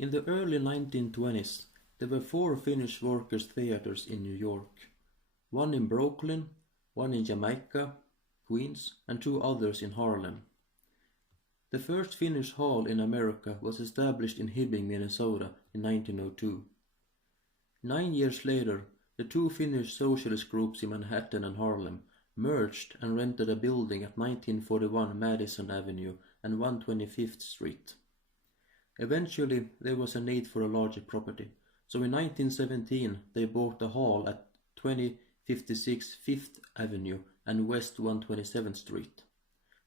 In the early 1920s, there were 4 Finnish workers' theaters in New York, one in Brooklyn, one in Jamaica, Queens, and 2 others in Harlem. The first Finnish hall in America was established in Hibbing, Minnesota in 1902. 9 years later, the 2 Finnish socialist groups in Manhattan and Harlem merged and rented a building at 1941 Madison Avenue and 125th Street. Eventually, there was a need for a larger property, so in 1917 they bought a hall at 2056 Fifth Avenue and West 127th Street.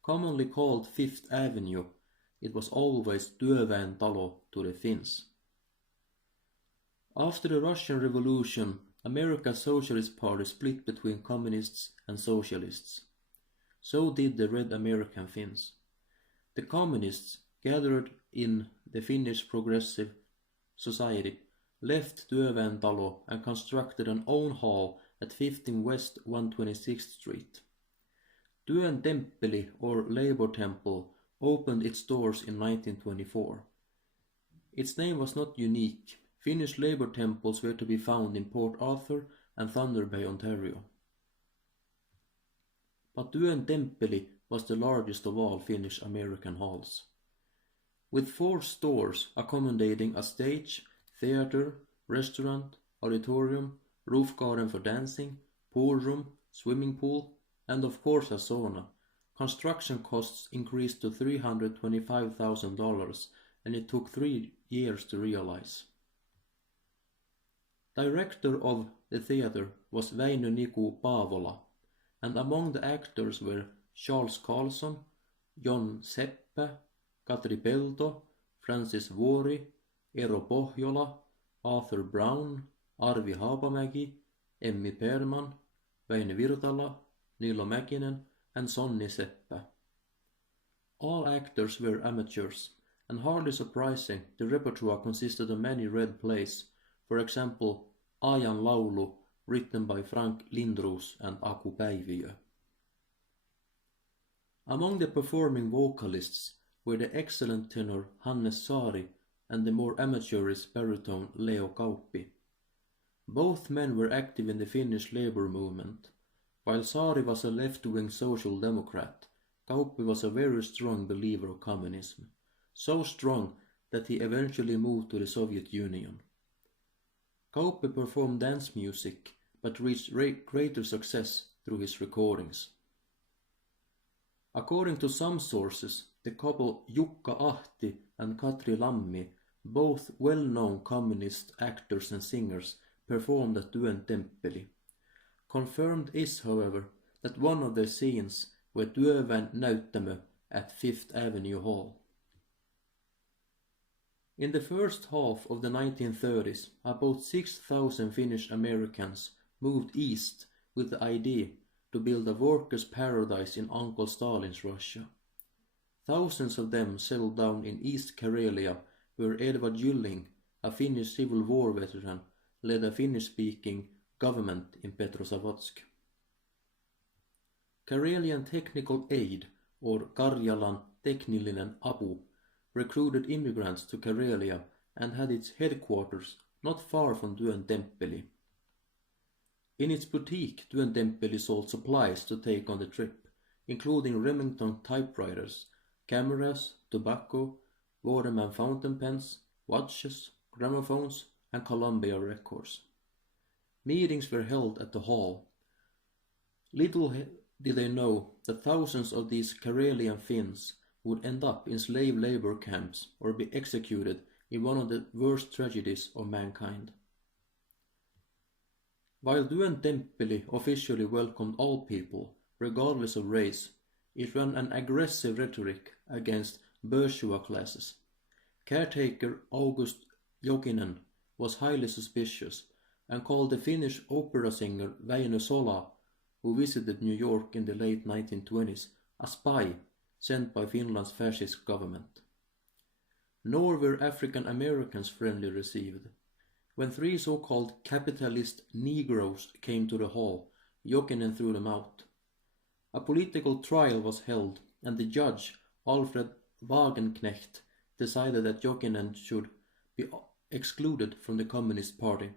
Commonly called Fifth Avenue, it was always Työväen talo to the Finns. After the Russian Revolution, America's Socialist Party split between communists and socialists. So did the Red American Finns. The communists, gathered in the Finnish Progressive Society, left Työväen talo and constructed an own hall at 15 West 126th Street. Työn Temppeli, or Labor Temple, opened its doors in 1924. Its name was not unique. Finnish labor temples were to be found in Port Arthur and Thunder Bay, Ontario. But Työn Temppeli was the largest of all Finnish American halls. With 4 stores accommodating a stage, theater, restaurant, auditorium, roof garden for dancing, pool room, swimming pool, and of course a sauna, construction costs increased to $325,000, and it took 3 years to realize. Director of the theater was Väinö Niku Paavola, and among the actors were Charles Carlson, John Seppä, Katri Pelto, Francis Vuori, Eero Pohjola, Arthur Brown, Arvi Haapamäki, Emmi Perman, Väinö Virtala, Niilo Mäkinen, and Sonni Seppä. All actors were amateurs, and hardly surprising, the repertoire consisted of many read plays, for example, Ajan laulu, written by Frank Lindroos and Aku Päiviö. Among the performing vocalists were the excellent tenor Hannes Saari and the more amateurish baritone Leo Kauppi. Both men were active in the Finnish labor movement. While Saari was a left-wing social democrat, Kauppi was a very strong believer of communism, so strong that he eventually moved to the Soviet Union. Kauppi performed dance music, but reached greater success through his recordings. According to some sources, the couple Jukka Ahti and Katri Lammi, both well-known communist actors and singers, performed at Työn Temppeli. Confirmed is, however, that one of their scenes were Työväen näyttämö at Fifth Avenue Hall. In the first half of the 1930s, about 6,000 Finnish Americans moved east with the idea to build a workers' paradise in Uncle Stalin's Russia. Thousands of them settled down in East Karelia, where Edvard Gylling, a Finnish Civil War veteran, led a Finnish-speaking government in Petrozavodsk. Karelian Technical Aid, or Karjalan Teknillinen Apu, recruited immigrants to Karelia and had its headquarters not far from Työn Temppeli. In its boutique, Työn Temppeli sold supplies to take on the trip, including Remington typewriters, cameras, tobacco, Waterman fountain pens, watches, gramophones, and Columbia records. Meetings were held at the hall. Little did they know that thousands of these Karelian Finns would end up in slave labor camps or be executed in one of the worst tragedies of mankind. While Työn Temppeli officially welcomed all people, regardless of race, it ran an aggressive rhetoric against bourgeois classes. Caretaker August Jokinen was highly suspicious and called the Finnish opera singer Väinö Sola, who visited New York in the late 1920s, a spy sent by Finland's fascist government. Nor were African Americans friendly received. When 3 so-called capitalist Negroes came to the hall, Jokinen threw them out. A political trial was held, and the judge, Alfred Wagenknecht, decided that Jokinen should be excluded from the Communist Party.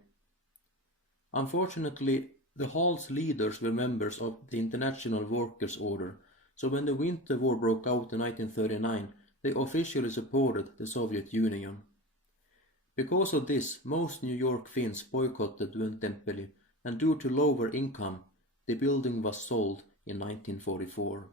Unfortunately, the Hall's leaders were members of the International Workers' Order, so when the Winter War broke out in 1939, they officially supported the Soviet Union. Because of this, most New York Finns boycotted Työn Temppeli, and due to lower income, the building was sold in 1944.